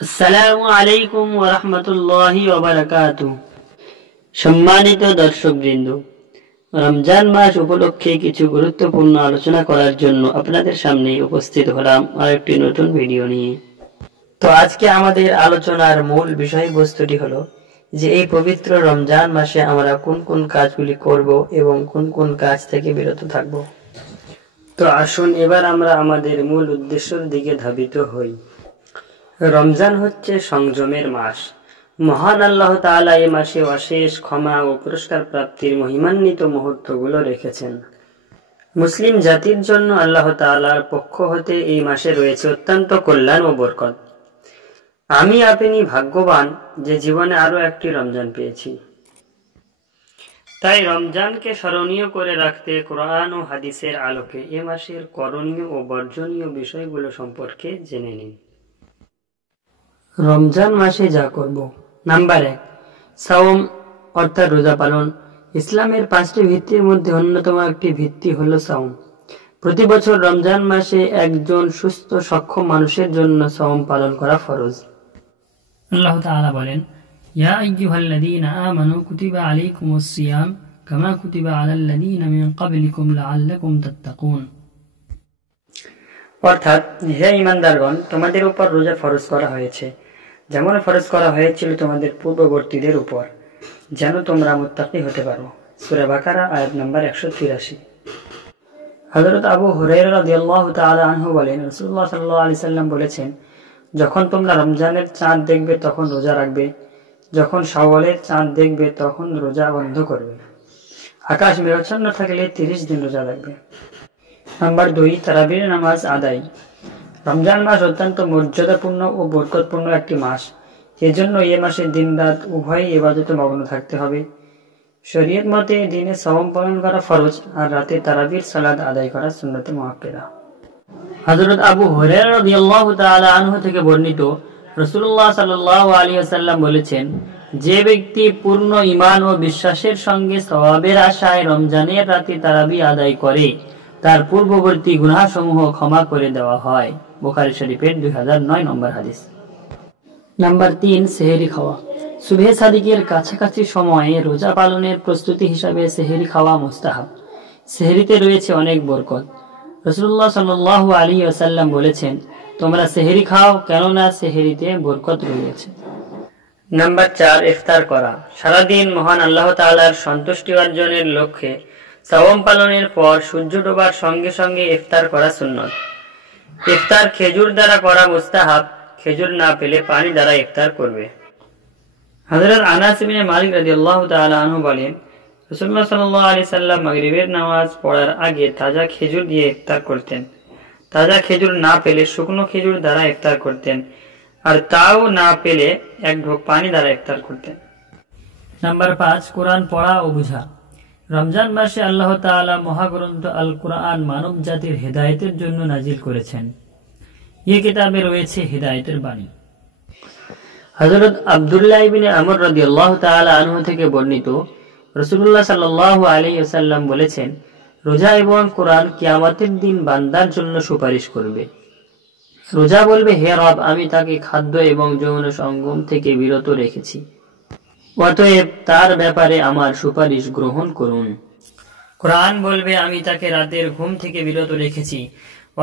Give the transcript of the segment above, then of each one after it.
আসসালামু আলাইকুম ওয়া রাহমাতুল্লাহি ওয়া বারাকাতুহু। সম্মানিত দর্শকবৃন্দ, রমজান মাস উপলক্ষে কিছু গুরুত্বপূর্ণ আলোচনা করার জন্য আপনাদের সামনে উপস্থিত হলাম আরেকটি নতুন ভিডিও নিয়ে। তো আজকে আমাদের আলোচনার মূল বিষয়বস্তুটি হলো যে এই পবিত্র রমজান মাসে আমরা কোন কোন কাজগুলি করব এবং কোন কোন কাজ থেকে বিরত থাকব। তো আসুন এবার আমরা আমাদের মূল উদ্দেশ্যের দিকে ধাবিত হই। রমজান হচ্ছে সংযমের মাস। মহান আল্লাহ তাআলা এই মাসে অশেষ ক্ষমা ও পুরস্কার প্রাপ্তির মহিমান্বিত মুহূর্তগুলো রেখেছেন। মুসলিম জাতির জন্য আল্লাহ তাআলার পক্ষ হতে এই মাসে রয়েছে অত্যন্ত কল্যাণ ও বরকত। আমি আপনি ভাগ্যবান যে জীবনে আরো একটি রমজান পেয়েছি। তাই রমজানকে স্মরণীয় করে রাখতে কোরআন ও হাদিসের আলোকে এ মাসের করণীয় ও বর্জনীয় বিষয়গুলো সম্পর্কে জেনে নিন। রমজান মাসে যা করব। নাম্বার 1, সাওম অর্থাৎ রোজা পালন। ইসলামের 5টি ভিত্তির মধ্যে অন্যতম একটি ভিত্তি হলো সাওম। প্রতি বছর রমজান মাসে একজন সুস্থ সক্ষম মানুষের জন্য সাওম পালন করা ফরজ। আল্লাহ তাআলা বলেন, ইয়া আইয়ুহাল্লাযীনা আমানু কুতিবা আলাইকুমুস সিয়াম কামা কুতিবা আলাল্লাযীনা মিন ক্বাবলিকুম লাআল্লাকুম তাত্তাকুন। অর্থাৎ, হে ঈমানদারগণ, তোমাদের উপর রোজা ফরজ করা হয়েছে যেমন ফরজ করা হয়েছিল তোমাদের পূর্ববর্তীদের উপর, যেন তোমরা মুত্তাকি হতে পারো। সূরা বাকারা আয়াত নম্বর 183। হযরত আবু হুরায়রা রাদিয়াল্লাহু তাআলা আনহু বলেন, রাসূলুল্লাহ সাল্লাল্লাহু আলাইহি সাল্লাম বলেছেন, যখন তোমরা রমজানের চাঁদ দেখবে তখন রোজা রাখবে, যখন শাওয়ালের চাঁদ দেখবে তখন রোজা বন্ধ করবে। আকাশ মেঘাচ্ছন্ন থাকলে 30 দিন রোজা রাখবে। নাম্বার 2, তারাবির নামাজ আদায়। রমজান মাস অত্যন্ত মর্যাদাপূর্ণ ও বরকতপূর্ণ একটি মাস। এজন্য এ মাসে দিন রাত উভয়ই ইবাদতে মগ্ন থাকতে হবে। শরীয়ত মতে দিনে সাওম পালন করা ফরজ আর রাতে তারাবির সালাত আদায় করা সুন্নতে মুআক্কাদা। হযরত আবু হুরায়রা রাদিয়াল্লাহু তাআলা আনহু থেকে বর্ণিত, রাসূলুল্লাহ সাল্লাল্লাহু আলাইহি ওয়াসাল্লাম বলেছেন, যে ব্যক্তি পূর্ণ ঈমান ও বিশ্বাসের সঙ্গে সওয়াবের আশায় রমজানের রাতে তারাবি আদায় করে তার পূর্ববর্তী গুনাহসমূহ ক্ষমা করে দেওয়া হয়। বুখারী শরীফের 2009 নম্বর হাদিস। নাম্বার 3, সেহরি খাওয়া। সুবহে সাদিকের কাছাকাছি সময়ে রোজা পালনের প্রস্তুতি হিসাবে সেহরি খাওয়া মুস্তাহাব। সেহরিতে রয়েছে অনেক বরকত। রাসূলুল্লাহ সাল্লাল্লাহু আলাইহি ওয়াসাল্লাম বলেছেন, তোমরা সেহরি খাও, কেননা সেহরিতে বরকত রয়েছে। নাম্বার 4, ইফতার করা। সারাদিন মহান আল্লাহ তাআলার সন্তুষ্টি অর্জনের লক্ষ্যে সাওম পালনের পর সূর্য ডোবার সঙ্গে সঙ্গে ইফতার করা সুন্নত। ইফতার খেজুর দ্বারা করা মুস্তাহাব। খেজুর না পেলে পানি দ্বারা ইফতার করবে। হযরত আনাস ইবনে মালিক রাদিয়াল্লাহু তাআলা আনহু বলেন, রাসূলুল্লাহ সাল্লাল্লাহু আলাইহি সাল্লাম মাগরিবের নামাজ পড়ার আগে তাজা খেজুর দিয়ে ইফতার করতেন। তাজা খেজুর না পেলে শুকনো খেজুর দ্বারা ইফতার করতেন, আর তাও না পেলে এক ঢোক পানি দ্বারা ইফতার করতেন। নাম্বার 5, কোরআন পড়া ও বোঝা। রমজান মাসে আল্লাহ তাআলা মহাগ্রন্থ আল কুরআন মানব জাতির হেদায়েতের জন্য নাজিল করেছেন। এই কিতাবে রয়েছে হেদায়েতের বাণী। হযরত আব্দুল্লাহ ইবনে আমর রাদিয়াল্লাহু তাআলা আনহু থেকে বর্ণিত, রাসূলুল্লাহ সাল্লাল্লাহু আলাইহি ওয়াসাল্লাম বলেছেন, রোজা এবং কোরআন কিয়ামতের দিন বান্দার জন্য সুপারিশ করবে। রোজা বলবে, হে রব, আমি তাকে খাদ্য এবং যৌন সঙ্গম থেকে বিরত রেখেছি, অতএব তার ব্যাপারে আমার সুপারিশ গ্রহণ করুন। কোরআন বলবে, আমি তাকে রাতের ঘুম থেকে বিরত রেখেছি,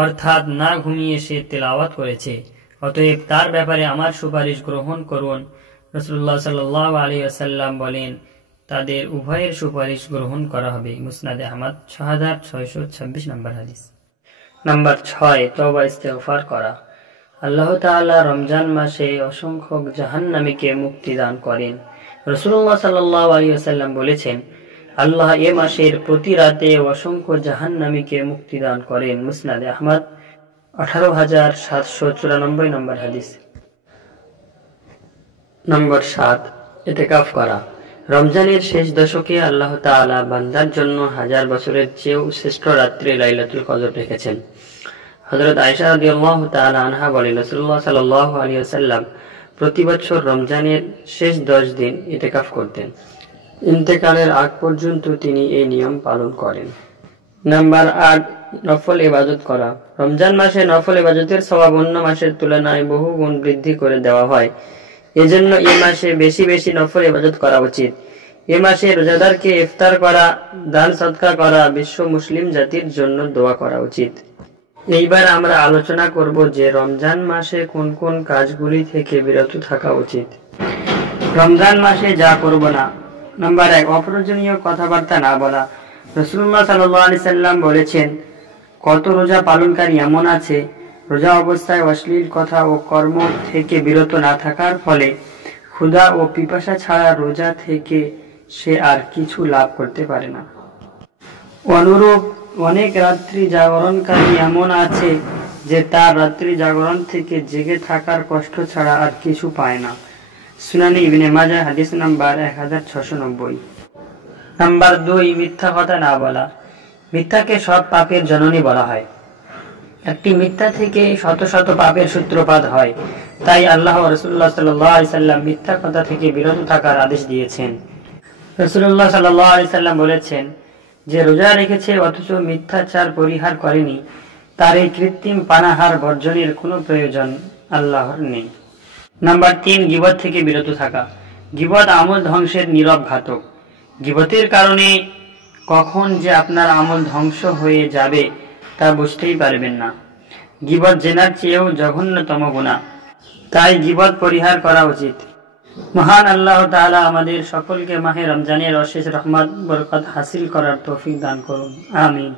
অর্থাৎ না ঘুমিয়ে সে তেলাওয়াত করেছে, অতএব তার ব্যাপারে আমার সুপারিশ গ্রহণ করুন। রাসূলুল্লাহ সাল্লাল্লাহু আলাইহি ওয়াসাল্লাম বলেন, তাদের উভয়ের সুপারিশ গ্রহণ করা হবে। মুসনাদে আহমদ 6626 নম্বর হাদিস। নাম্বার 6, তওবা ইস্তেগফার করা। আল্লাহ তাআলা রমজান মাসে অসংখ্য জাহান্নামীকে মুক্তি দান করেন। রাসূলুল্লাহ সাল্লাল্লাহু আলাইহি ওয়াসাল্লাম বলেছেন, আল্লাহ এ মাসের প্রতি রাতে অসংখ্য জাহান্নামীকে মুক্তি দান করেন। মুসনাদে আহমদ 18794 নম্বর হাদিস। নম্বর 7, ইতিকাফ করা। রমজানের শেষ দশকে আল্লাহ তাআলা বান্দার জন্য 1000 বছরের চেয়েও শ্রেষ্ঠ রাত্রি লাইলাতুল কদর রেখেছেন। হযরত আয়েশা রাদিয়াল্লাহু তাআলা আনহা বলেন, রাসূলুল্লাহ সাল্লাল্লাহু আলাইহি ওয়াসাল্লাম প্রতি বছর রমজানের শেষ 10 দিন ইতিকাফ করতেন। ইন্তেকালের আগ পর্যন্ত তিনি এই নিয়ম পালন করেন। নাম্বার 8, নফল ইবাদত করা। রমজান মাসে নফল ইবাদতের সওয়াব অন্য মাসের তুলনায় বহু গুণ বৃদ্ধি করে দেওয়া হয়। এজন্য এই মাসে বেশি বেশি নফল ইবাদত করা উচিত। এ মাসে রোজাদারকে ইফতার করা, দান সদকা করা, বিশ্ব মুসলিম জাতির জন্য দোয়া করা উচিত। এইবার আমরা আলোচনা করব যে রমজান মাসে কোন কোন কাজগুলি থেকে বিরত থাকা উচিত। রমজান মাসে যা করব না। নাম্বার 1, অপ্রয়োজনীয় কথাবার্তা না বলা। রাসূলুল্লাহ সাল্লাল্লাহু আলাইহি সাল্লাম বলেছেন, কত রোজা পালনকারী এমন আছে রোজা অবস্থায় অশ্লীল কথা ও কর্ম থেকে বিরত না থাকার ফলে ক্ষুধা ও পিপাসা ছাড়া রোজা থেকে সে আর কিছু লাভ করতে পারে না। অনুরূপ অনেক রাত্রি জাগরণকারী এমন আছে যে তার রাত্রি জাগরণ থেকে জেগে থাকার কষ্ট ছাড়া আর কিছু পায় না। সুনানি ইবনে মাজাহ হাদিস নাম্বার 1690। নাম্বার 2, মিথ্যা কথা না বলা। মিথ্যাকে সব পাপের জননী বলা হয়। একটি মিথ্যা থেকে শত শত পাপের সূত্রপাত হয়। তাই আল্লাহ ও রাসূলুল্লাহ সাল্লাল্লাহু আলাইহি সাল্লাম মিথ্যা কথা থেকে বিরত থাকার আদেশ দিয়েছেন। রাসূলুল্লাহ সাল্লাল্লাহু আলাইহি সাল্লাম বলেছেন, যে রোজা রেখেছে অথচ মিথ্যাচার পরিহার করেনি, তার এই কৃত্রিম পানাহার বর্জনের কোনো প্রয়োজন আল্লাহর নেই। নাম্বার 3, গীবত থেকে বিরত থাকা। গীবত আমল ধ্বংসের নীরব ঘাতক। গীবতের কারণে কখন যে আপনার আমল ধ্বংস হয়ে যাবে তা বুঝতেই পারবেন না। গীবত জেনার চেয়েও জঘন্যতম গুনাহ, তাই গীবত পরিহার করা উচিত। মহান আল্লাহ তাআলা আমাদের সকলকে মাহে রমজানের অশেষ রহমত বরকত হাসিল করার তৌফিক দান করুন। আমিন।